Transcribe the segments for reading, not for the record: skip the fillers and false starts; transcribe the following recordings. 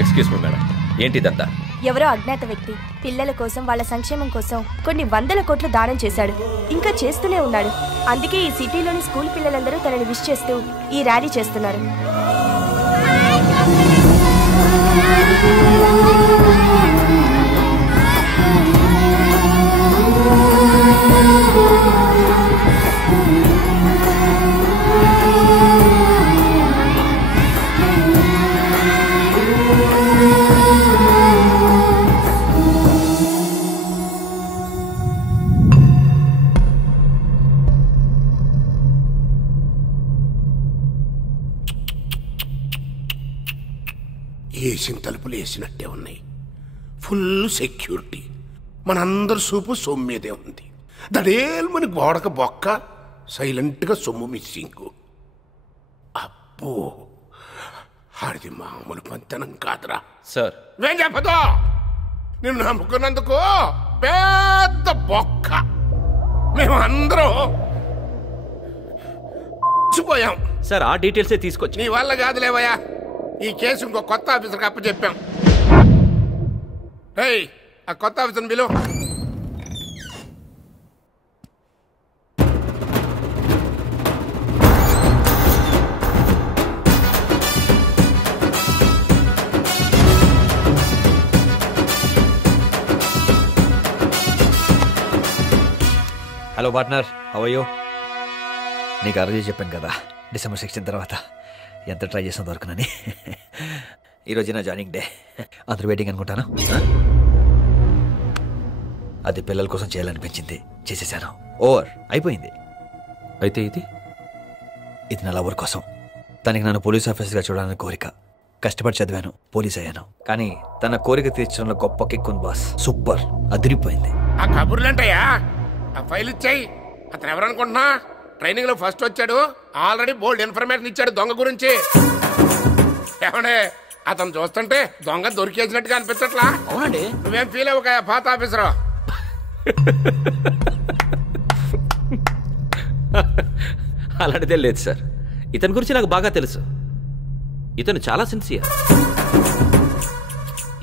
Excuse me madam, ఏంటిదంతా? ఎవరో అజ్ఞాత వ్యక్తి పిల్లల కోసం వాళ్ళ సంక్షేమం కోసం కొన్ని వందల కోట్లు దానం చేశాడు, ఇంకా చేస్తూనే ఉన్నాడు. అందుకే ఈ సిటీలోని స్కూల్ పిల్లలందరూ తనని విష్ చేస్తూ ఈ ర్యాలీ చేస్తున్నారు. వేసిన తలుపులు వేసినట్టే ఉన్నాయి. Full security. మనందరి సూపు సొమ్ము మీదే ఉంది. దడేల్మని గోడక బొక్క, సైలెంట్గా సొమ్ము మిస్సింగ్. అబ్బో, ఆడిది మామూలు పంతనం కాదురా సార్. ఏం చెప్పదో, నిన్ను నమ్ముకున్నందుకు పెద్ద బొక్క. మేము అందరం పోయాం సార్. ఆ డీటెయిల్సే తీసుకొచ్చి. నీ వల్ల కాదులేవయ్యా, ఈ కేసు ఇంకో కొత్త ఆఫీసర్కి అప్పచెప్పాం. ఏయ్, ఆ కొత్త ఆఫీసర్ని పిలు. Hello partner, how are you? నీకు ఆ రోజే చెప్పాను కదా, December 16 తర్వాత ఎంత ట్రై చేసిన దొరకనని. ఈరోజు నా జాయినింగ్ డే. అందరూ వెయిటింగ్ అనుకుంటాను. అది పిల్లల కోసం చేయాలనిపించింది, చేసేసాను. ఓవర్ అయిపోయింది. అయితే ఇది నా లవర్ కోసం. తనకి నన్ను పోలీస్ ఆఫీసర్గా చూడాలని కోరిక. కష్టపడి చదివాను, పోలీస్ అయ్యాను. కానీ తన కోరిక తీర్చడంలో గొప్ప కిక్ ఉంది బాస్. సూపర్, అదిరిపోయింది. ఆ కబుర్లంటయ్యా, ఆ ఫైల్ ఇచ్చాయి. అతను ఎవరనుకుంటున్నా, ట్రైనింగ్ లో ఫస్ట్ వచ్చాడు. ఆల్రెడీ బోల్డ్ ఇన్ఫర్మేషన్ ఇచ్చాడు దొంగ గురించి. ఏమండే, అతను చూస్తుంటే దొంగ దొరికేసినట్టుగా అనిపించట్లా? అవునండి. నువ్వేం ఫీల్ అవ్వక పాత ఆఫీసరు. అలాంటిదే లేదు సార్. ఇతని గురించి నాకు బాగా తెలుసు. ఇతను చాలా సిన్సియర్.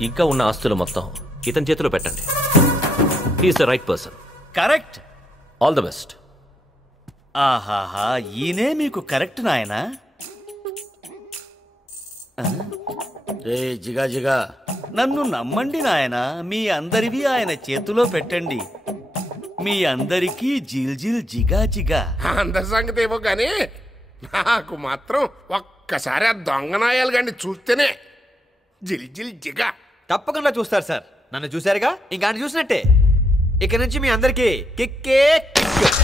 ఇంకా ఉన్న ఆస్తులు మొత్తం ఇతని చేతిలో పెట్టండి. He is the right person. Correct. All the best. ఆహాహా, ఈయనే మీకు కరెక్ట్ నాయనా. జిగా జిగా, నన్ను నమ్మండి నాయనా. మీ అందరివి ఆయన చేతిలో పెట్టండి. మీ అందరికీ జిల్ జిల్ జిగా జిగా. అందరి సంగతి ఏమో కానీ నాకు మాత్రం ఒక్కసారి ఆ దొంగ నాయాలు గాని చూస్తేనే జిల్ జిల్ జిగా. తప్పకుండా చూస్తారు సార్. నన్ను చూశారుగా, ఇంకా చూసినట్టే. ఇక నుంచి మీ అందరికీ కిక్కే కిక్.